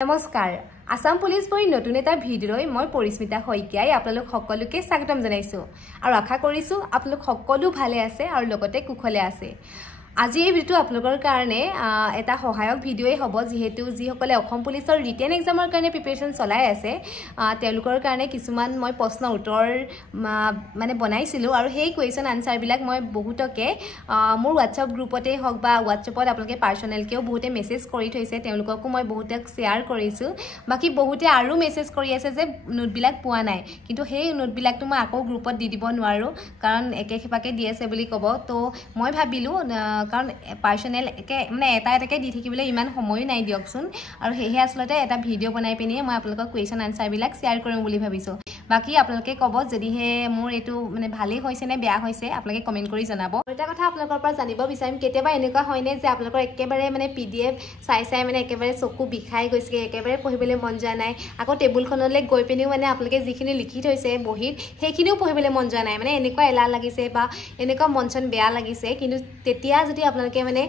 নমস্কাৰ আসাম পুলিচ বৈ নতুন এটা ভিডিঅ'লৈ মই পৰিস্মিতা হৈকিয়াই আপোনালোক সকলোকে স্বাগতম জনাইছো আৰু আশা কৰিছো আপোনালোক সকলো ভালে আছে আৰু লগতে কুশলে আছে আজি এই ভিডিঅ'টো আপোনালোকৰ কাৰণে এটা সহায়ক ভিডিঅ'ই হ'ব যেহেতু যিসকলে অসম পুলিচৰ ৰিটেন এক্সামৰ কাৰণে প্ৰিপাৰেচন চলাই আছে তেওঁলোকৰ কাৰণে কিছুমান মই প্ৰশ্ন উত্তৰ মানে বনাইছিলো আৰু সেই কোৱেশ্চন আনসাৰ বিলাক মই বহুতকে মোৰ WhatsApp গ্ৰুপতে হক বা WhatsAppত আপোনালোকে পাৰ্সোনেলকেও বহুতে মেছেজ কৰি থৈছে তেওঁলোককো মই বহুতক শেয়াৰ কৰিছো বাকি বহুতে আৰু মেছেজ কৰি আছে যে নোট বিলাক পোৱা নাই কিন্তু সেই নোট বিলাকটো মই আকৌ গ্ৰুপত দি দিব নোৱাৰো কাৰণ একেখিপাকে দি আছে বুলি ক'ব তো মই ভাবিলো কাৰণ পাৰ্সোনেল মানে এটাকে দি থাকিবলৈ ইমান সময় নাই দিয়কচোন আৰু হেহে আসলতে এটা ভিডিঅ' বনাই পিনি মই আপোনালোকক কোৱেশ্চন আনসাৰ বিলাক শেয়াৰ কৰিম বুলি ভাবিছো বাকি আপোনালোকে ক'ব যদি হে মোৰ এটো মানে ভালেই হৈছে নে বেয়া হৈছে আপোনালোকে কমেন্ট কৰি জনাব এটা কথা আপোনালোকৰ পৰা জানিব বিচাৰিম কেতিয়াবা এনেকুৱা হয় নে যে আপোনালোকৰ একেবাৰে মানে PDF চাই মানে একেবাৰে চকু বিখাই গৈছে একেবাৰে পঢ়িবলৈ মন যোৱা নাই আকৌ টেবুলখনলৈ গৈ পিনিও মানে আপোনালোকে যিখিনি লিখি থৈছে বহিত সেইখিনিও পঢ়িবলৈ মন যোৱা নাই মানে এনেকুৱা এলাহ লাগিছে বা এনেকুৱা মনচন বেয়া লাগিছে কিন্তু তেতিয়া যদি আপোনালোকে মানে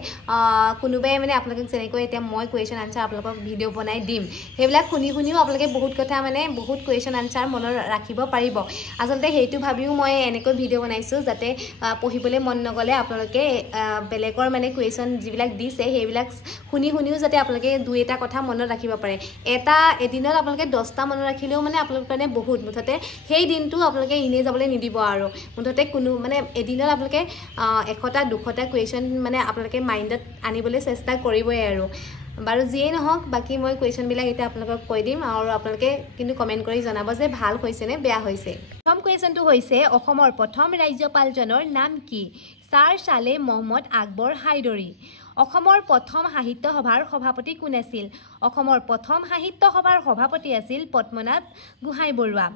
কোনোবাই মানে আপোনালোকক যেনেকৈ এতিয়া মই কোৱেশ্চন আনসাৰ আপোনালোকক ভিডিঅ' বনাই দিম সেইবিলাক শুনিও আপোনালোকে বহুত কথা মানে বহুত কোৱেশ্চন আনসাৰ মনত ৰাখিব পাৰিব আসলতে হেতু ভাবিও মই এনেকৈ ভিডিঅ' বনাইছো যাতে পঢ়িবলৈ মন নগলে আপোনালোকে বেলেগৰ মানে কোৱেশ্চন যিবিলাক দিছে সেইবিলাক শুনিও যাতে আপোনালোকে দুই এটা কথা মনত ৰাখিব পাৰে এটা এদিনত আপোনালোকে 10টা মনত ৰাখিলেও মানে আপোনালোকৰ কাৰণে বহুত মুঠতে সেই দিনটো আপোনালোকে ইনে যাবলৈ নিদিব আৰু মুঠতে কোনো মানে এদিনত আপোনালোকে 100টা 200টা কোৱেশ্চন মানে আপোনালোকে মাইন্ডত আনিবলৈ চেষ্টা কৰিবই আৰু বাৰু যিয়ে নহওক বাকি মই কোৱেশ্চন বিলাক এটা আপোনালোকক কৈ দিম আৰু আপোনালোকে কিন্তু কমেন্ট কৰি জনাব যে ভাল হৈছে নে বেয়া হৈছে প্ৰথম কোৱেশ্চনটো হৈছে অসমৰ প্ৰথম ৰাজ্যপালজনৰ নাম কি স্যাৰ সালে মোহাম্মদ আকবৰ হাইদৰি অসমৰ প্ৰথম সাহিত্য সভাৰ সভাপতি কোন আছিল অসমৰ প্ৰথম সাহিত্য সভাৰ সভাপতি আছিল পদ্মনাথ গোহাঁই বৰুৱা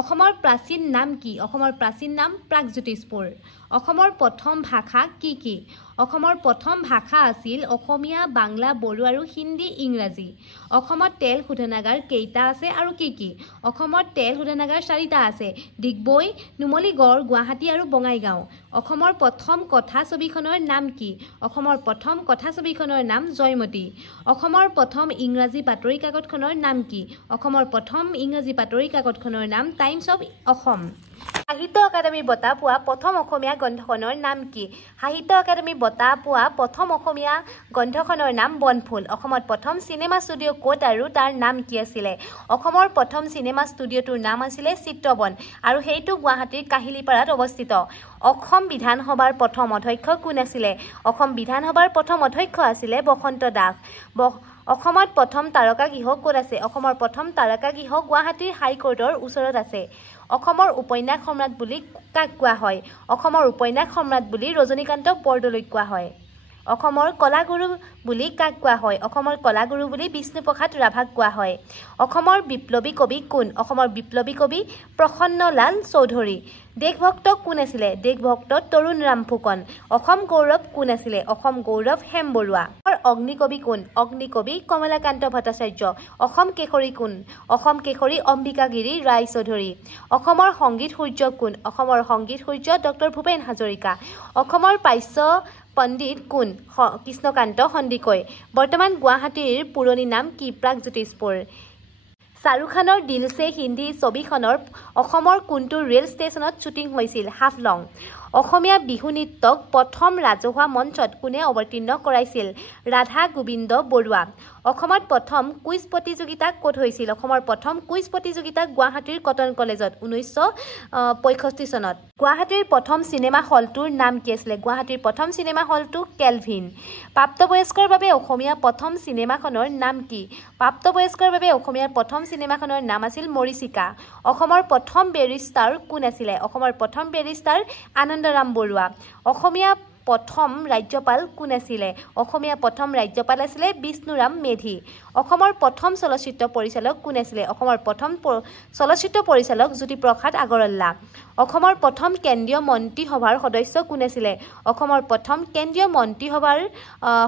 অসমৰ প্ৰাচীন নাম কি অসমৰ প্ৰাচীন নাম প্ৰাগজ্যোতিষপুৰ অসমৰ প্ৰথম ভাষা কি অসমৰ প্ৰথম ভাষা আছিল অসমীয়া বাংলা বড়ো আৰু হিন্দী ইংৰাজী অসমত তেল শোধনাগাৰ কেইটা আছে আৰু কি অসমত তেল শোধনাগাৰ 4টা আছে ডিগবৈ নুমলীগড় গুৱাহাটী আৰু বঙাইগাঁও অসমৰ প্ৰথম কথা ছবিখনৰ নাম কি অসমৰ প্ৰথম কথা ছবিখনৰ নাম জয়মতী অসমৰ প্ৰথম ইংৰাজী বাতৰি কাকতখনৰ নাম কি অসমৰ প্ৰথম ইংৰাজী বাতৰি কাকতখনৰ নাম টাইমছ অফ অসম সাহিত্য একাডেমি বঁটা পোৱা প্ৰথম অসমীয়া গ্ৰন্থখনৰ নাম কি সাহিত্য একাডেমি বঁটা পোৱা প্ৰথম অসমীয়া গ্ৰন্থখনৰ নাম বনফুল অসমত প্ৰথম সিনেমা ষ্টুডিঅ' ক'ত আৰু তাৰ নাম কি আছিল অসমৰ প্ৰথম সিনেমা ষ্টুডিঅ'টোৰ নাম আছিল চিত্ৰবন আৰু সেইটো গুৱাহাটীৰ কাহিলীপাৰাত অৱস্থিত অসম বিধানসভাৰ প্ৰথম অধ্যক্ষ কোন আছিল অসম বিধানসভাৰ প্ৰথম অধ্যক্ষ আছিল বসন্ত দাস অসমত প্ৰথম তাৰকা গৃহ ক'ত আছে অসমৰ প্ৰথম তাৰকা গৃহ গুৱাহাটীৰ হাইকোৰ্টৰ ওচৰত আছে অসমৰ উপন্যাস সম্ৰাট বুলি কাক কোৱা হয় অসমৰ উপন্যাস সম্ৰাট বুলি ৰজনীকান্ত বৰদলৈক কোৱা হয় অসমৰ কলাগুৰু বুলি কাক কোৱা হয় অসমৰ কলাগুৰু বুলি বিষ্ণুপ্ৰসাদ ৰাভাক কোৱা হয় অসমৰ বিপ্লৱী কবি কোন অসমৰ বিপ্লৱী কবি প্ৰসন্নলাল চৌধুৰী দেশভক্ত কোন আছিল দেশভক্ত তৰুণ ৰাম ফুকন অসম গৌৰৱ কোন আছিল অসম গৌৰৱ হেম বৰুৱা অগ্নিকবি কোন অগ্নিকবি কমলাকান্ত ভট্টাচাৰ্য অসম কেশৰী কোন অসম কেশৰী অম্বিকাগিৰি ৰায় চৌধুৰী অসমৰ সংগীত সূৰ্য কোন অসমৰ সংগীত সূৰ্য ডক্টৰ ভূপেন হাজৰিকা অসমৰ পাৰ্শ্ব পণ্ডিত কোন কৃষ্ণকান্ত সন্দিকৈ বৰ্তমান গুৱাহাটীৰ পুৰণি নাম কি প্ৰাগজ্যোতিষপুৰ শাহৰুখ খানৰ দিল সে হিন্দী ছবিখনৰ অসমৰ কোনটো ৰেল ষ্টেচনত শ্বুটিং হৈছিল হাফলং অসমীয়া বিহু নৃত্যক প্ৰথম ৰাজহুৱা মঞ্চত কোনে অৱতীৰ্ণ কৰাইছিল ৰাধা গোবিন্দ বৰুৱা অসমত প্ৰথম কুইজ প্ৰতিযোগিতা ক'ত হৈছিল অসমৰ প্ৰথম কুইজ প্ৰতিযোগিতা গুৱাহাটীৰ কটন কলেজত 1965 চনত গুৱাহাটীৰ প্ৰথম চিনেমা হলটোৰ নাম কি আছিল গুৱাহাটীৰ প্ৰথম চিনেমা হলটো কেলভিন প্ৰাপ্তবয়স্কৰ বাবে অসমীয়া প্ৰথম চিনেমাখনৰ নাম কি প্ৰাপ্তবয়স্কৰ বাবে অসমীয়া প্ৰথম চিনেমাখনৰ নাম আছিল মৰিচিকা অসমৰ প্ৰথম বেৰিষ্টাৰ কোন আছিল অসমৰ প্ৰথম বেৰিষ্টাৰ আনন্দৰাম বৰুৱা অসমীয়া প্ৰথম ৰাজ্যপাল কোন আছিল অসমীয়া প্ৰথম ৰাজ্যপাল আছিল বিষ্ণুৰাম মেধি অসমৰ প্ৰথম চলচ্চিত্ৰ পৰিচালক কোন আছিল অসমৰ প্ৰথম চলচ্চিত্ৰ পৰিচালক জ্যোতিপ্ৰসাদ আগৰৱালা অসমৰ প্ৰথম কেন্দ্ৰীয় মন্ত্ৰীসভাৰ সদস্য কোন আছিল অসমৰ প্ৰথম কেন্দ্ৰীয় মন্ত্ৰীসভাৰ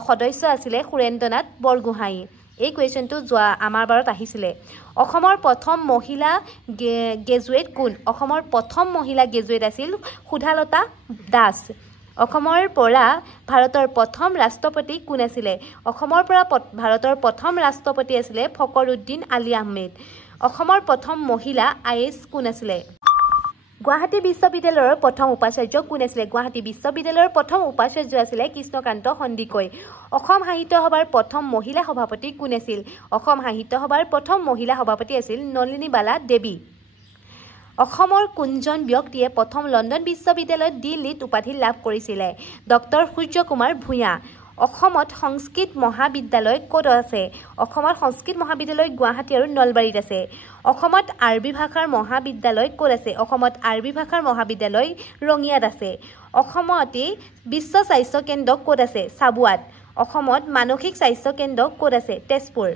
সদস্য আছিল সুৰেন্দ্ৰনাথ বৰগোহাঁই এই কোৱেশ্চনটো আমাৰ বাৰত আহিছিল অসমৰ প্ৰথম মহিলা গ্ৰেজুৱেট কোন অসমৰ প্ৰথম মহিলা গ্ৰেজুৱেট আছিল সুধালতা দাস অসমৰ পৰা ভাৰতৰ প্ৰথম ৰাষ্ট্ৰপতি কোন আছিলে অসমৰ পৰা ভাৰতৰ প্ৰথম ৰাষ্ট্ৰপতি আছিলে ফখৰুদ্দিন আলী আহমেদ অসমৰ প্ৰথম মহিলা আইএছ কোন আছিলে গুৱাহাটী বিশ্ববিদ্যালয়ৰ প্ৰথম উপাচাৰ্য কোন আছিলে গুৱাহাটী বিশ্ববিদ্যালয়ৰ প্ৰথম উপাচাৰ্য আছিলে কৃষ্ণকান্ত সন্দিকৈ অসম সাহিত্য সভাৰ প্ৰথম মহিলা সভাপতি কোন আছিল অসম সাহিত্য সভাৰ প্ৰথম মহিলা সভাপতি আছিল নলিনীবালা দেৱী অসমৰ কোনজন ব্যক্তিয়ে প্ৰথম লণ্ডন বিশ্ববিদ্যালয়ত দিল্লীত উপাধি লাভ কৰিছিলে ডক্টৰ সূৰ্য কুমাৰ ভূঞা অসমত সংস্কৃত মহাবিদ্যালয় ক'ত আছে অসমত সংস্কৃত মহাবিদ্যালয় গুৱাহাটী আৰু নলবাৰীত আছে অসমত আৰবী ভাষাৰ মহাবিদ্যালয় ক'ত আছে অসমত আৰবী ভাষাৰ মহাবিদ্যালয় ৰঙিয়াত আছে অসমতে বিশ্ব স্বাস্থ্য কেন্দ্ৰ ক'ত আছে চাবুৱাত অসমত মানসিক স্বাস্থ্য কেন্দ্ৰ ক'ত আছে তেজপুৰ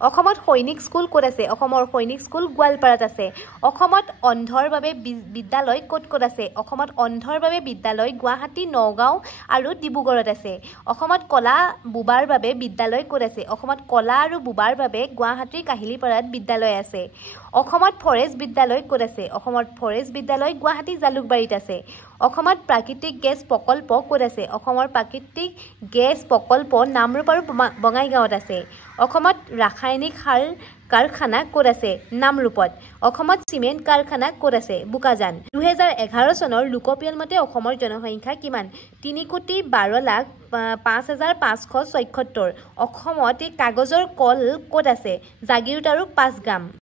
অসমত সৈনিক স্কুল ক'ত আছে অসমৰ সৈনিক স্কুল গোৱালপাৰাত আছে অসমত অন্ধৰ বাবে বিদ্যালয় ক'ত আছে অসমত অন্ধৰ বাবে বিদ্যালয় গুৱাহাটী নগাঁও আৰু ডিব্ৰুগড়ত আছে অসমত কলা বুবাৰ বাবে বিদ্যালয় ক'ত আছে অসমত কলা আৰু বুবাৰ বাবে গুৱাহাটীৰ কাহিলীপাৰাত বিদ্যালয় আছে অসমত ফৰেষ্ট বিদ্যালয় ক'ত আছে অসমত ফৰেষ্ট বিদ্যালয় গুৱাহাটী জালুকবাৰীত আছে অসমত প্ৰাকৃতিক গেছ প্ৰকল্প ক'ত আছে অসমৰ প্ৰাকৃতিক গেছ প্ৰকল্প নামৰূপ আৰু বঙাইগাঁৱত আছে অসমত ৰাসায়নিক সাৰ কাৰখানা ক'ত আছে নামৰূপত অসমত সিমেন্ট কাৰখানা ক'ত আছে বোকাজান 2011 চনৰ লোকপিয়ল মতে অসমৰ জনসংখ্যা কিমান 3,12,05,576 অসমত কাগজৰ কল ক'ত আছে জাগিৰোড আৰু 5 গ্ৰাম